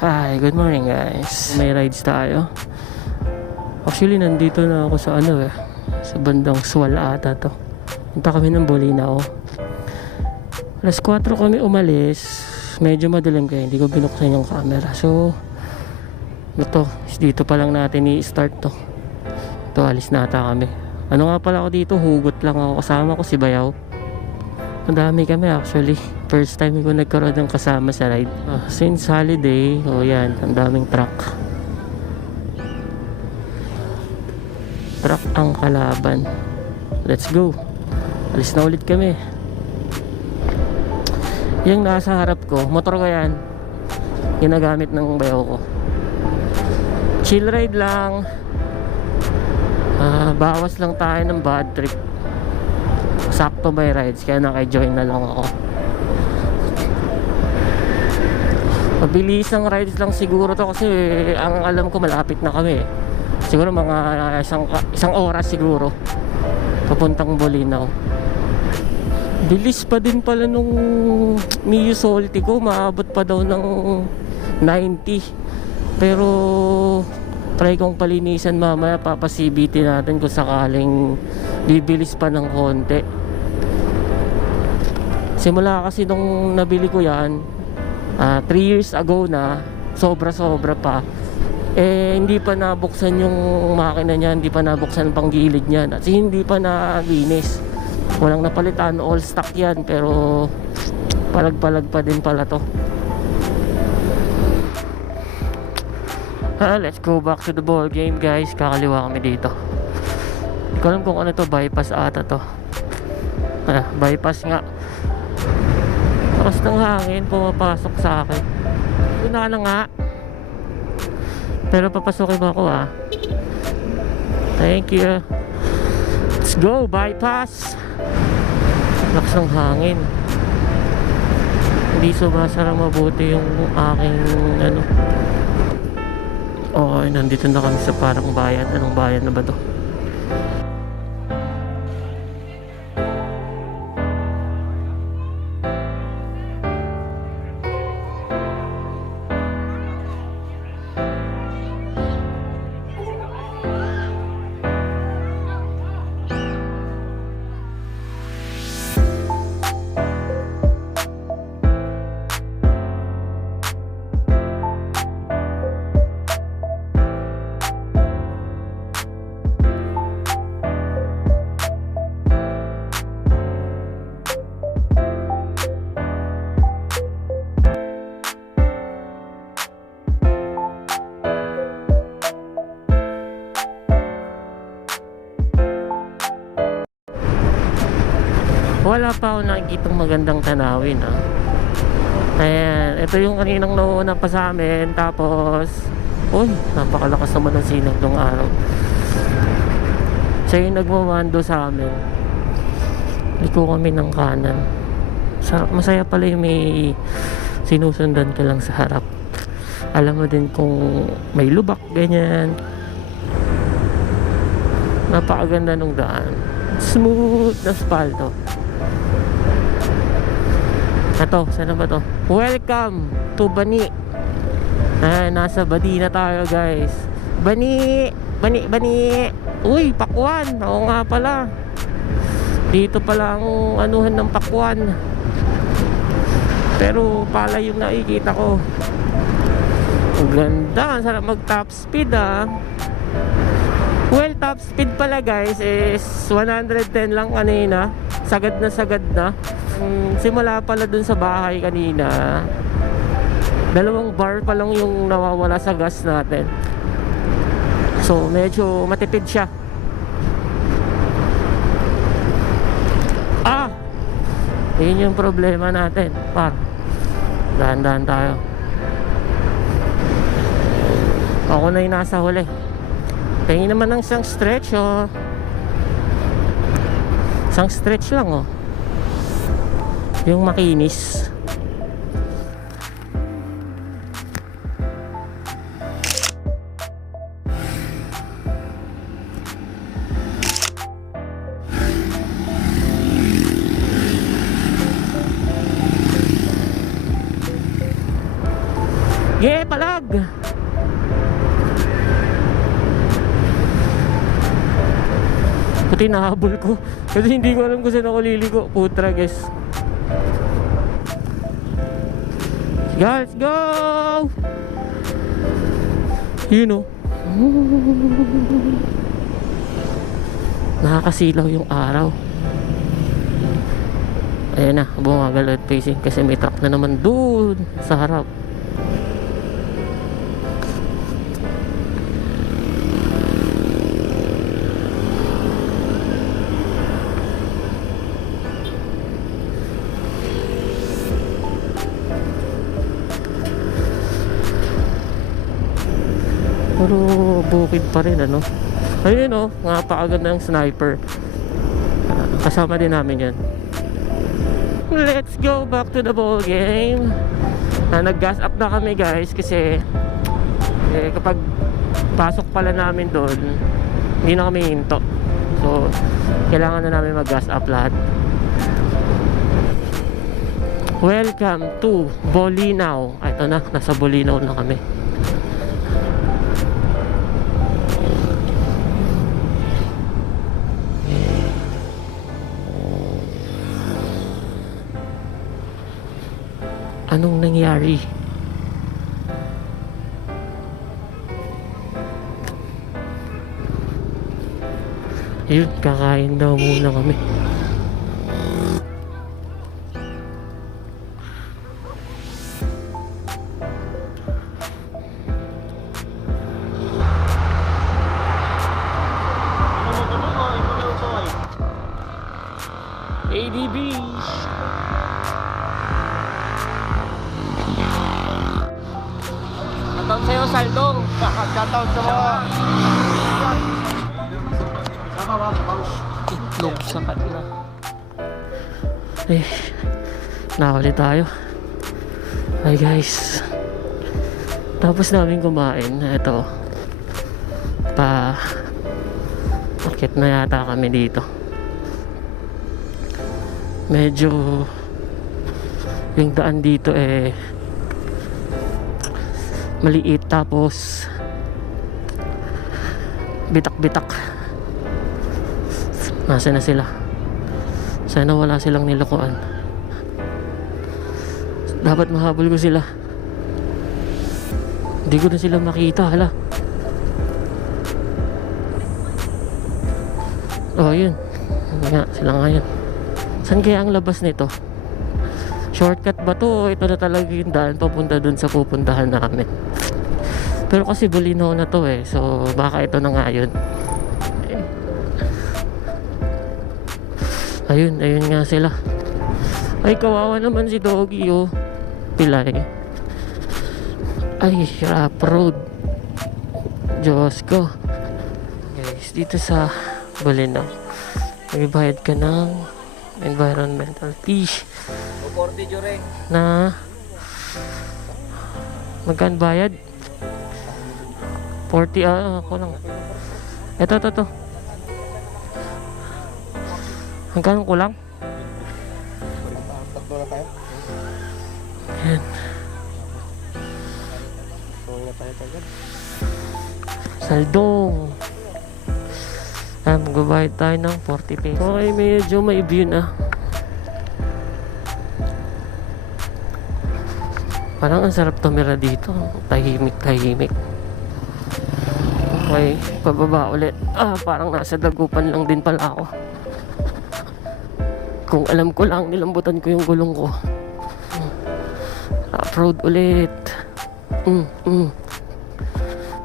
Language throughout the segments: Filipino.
Hi, good morning guys. May rides tayo. Actually, nandito na ako sa sa bandang Sual ata to. Punta kami ng Bolinao. Alas 4 kami umalis. Medyo madilim kaya hindi ko binuksan yung camera. So, ito, dito pa lang natin i-start to. Ito, alis na ata kami. Ano nga pala ako dito? Hugot lang ako. Kasama ko si Bayaw. Ang dami kami actually. First time ko nagkaroon ng kasama sa ride. Since holiday, yan, ang daming truck. Truck ang kalaban. Let's go. Alis na ulit kami. Yung nasa harap ko, motor ko yan. Ginagamit ng bayaw ko. Chill ride lang. Bawas lang tayo ng bad trip. Sakto by rides, kaya naka-join na lang ako. Mabilis ang rides lang siguro to kasi ang alam ko malapit na kami. Siguro mga isang oras siguro papuntang Bolinao. Bilis pa din pala nung Mio Salty ko, maabot pa daw ng 90. Pero try kong palinisan mamaya, papasibiti natin kung sakaling bibilis pa ng konti. Simula kasi nung nabili ko yan 3 years ago na, sobra pa, hindi pa nabuksan yung makina niya, hindi pa nabuksan ang panggilid niya, at hindi pa nalinis, walang napalitan, all stock yan, pero palag pa din pala to. Let's go back to the ball game guys. Kakaliwa kami dito. Hindi ko alam kung ano to, bypass ata to. Bypass nga. Lakas ng hangin pumapasok sa akin. Una na nga. Pero papasukin mo ako Thank you. Let's go, bypass. Lakas ng hangin. Hindi sumasarang mabuti yung aking nandito na kami sa parang bayan. Anong bayan na ba to? Wala pa ako nakikitang magandang tanawin Ayan, ito yung kaninang nauna pa sa amin. Tapos napakalakas naman ng sinag ng araw. Siya yung nagmamando sa amin. Liko kami ng kanan. Masaya pala yung may sinusundan ka lang sa harap. Alam mo din kung may lubak, ganyan. Napakaganda nung daan. Smooth na spalto. Ito, saan ba to? Welcome to Bani. Nasa Bani na tayo guys. Bani. Uy, Pakwan. Oo nga pala. Dito pala ang anuhan ng Pakwan. Pero pala yung nakikita ko. Ang ganda. Ang sarap mag top speed Well, top speed pala guys is 110 lang kanina. Sagad na. Simula pala dun sa bahay kanina, 2 bar pa lang yung nawawala sa gas natin. So medyo matipid siya. Yun yung problema natin. Dahan-dahan tayo. Ako na yung nasa huli. Tingin naman ng isang stretch Isang stretch lang yung makinis. Yeah, palag! Puti nahabol ko. Kasi hindi ko alam kung saan ako liligo. Putra guys. Let's go! Yun o. Nakakasilaw yung araw. Ayan na, bumagal at facing kasi may truck na naman doon sa harap. Pero bukid pa rin ano. Ayun o, napakaganda ng sniper. Kasama din namin yan. Let's go back to the ball game. Nag-gas up na kami guys kasi kapag pasok pala namin doon, hindi na kami hinto. So kailangan na namin mag-gas up lahat. Welcome to Bolinao. Ito na, nasa Bolinao na kami. Anong nangyari? Yun, kakain daw muna kami. ADB. Shoutout sa'yo, Saldong. Shoutout sa mga Itlog sa kanila. Nakuli tayo. Hi guys. Tapos namin kumain. Ito. Akit na yata kami dito. Medyo yung daan dito maliit, tapos bitak-bitak. Nasa na sila? Sana wala silang nilokohan. Dapat mahabol ko sila. Hindi ko na sila makita. Hala. Oh yun. Nga, sila nga yan. Saan kaya ang labas nito? Shortcut ba to? Ito na talaga yung daan papunta dun sa pupuntahan namin. Pero kasi Bolinao na to so baka ito na nga yun. Ayun nga sila. Ay, kawawa naman si Doggy Pilay. Ay, rough road. Diyos ko. Guys, dito sa Bolinao, magbayad ka ng environmental fee na magkaan bayad? 40 ako lang. Ito. Hanggang kulang? tatlo na tayo. Yan. So na tayo agad. Saldong. Magbabayad tayo ng 40 pesos. Okay, medyo may view na. Parang ang sarap tumira dito. Tahimik. Okay, pababa ulit. Parang nasa dagupan lang din pala ako. Kung alam ko lang, nilambutan ko yung gulong ko. Off-road ulit.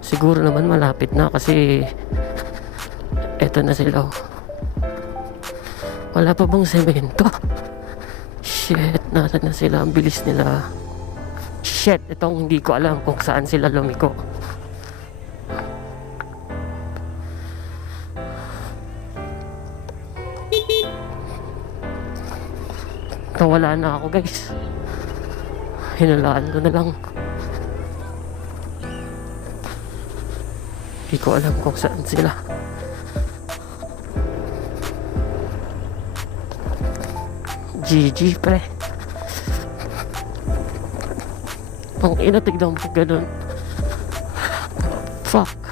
Siguro naman malapit na kasi eto na sila. Wala pa bang semento? Shit, nasa na sila? Ang bilis nila. Shit, itong hindi ko alam kung saan sila lumiko. Nawala na ako guys. Hinalaan ko na lang. Hindi ko alam kung saan sila. GG pre. Pang ina, tignan mo ganun. Fuck.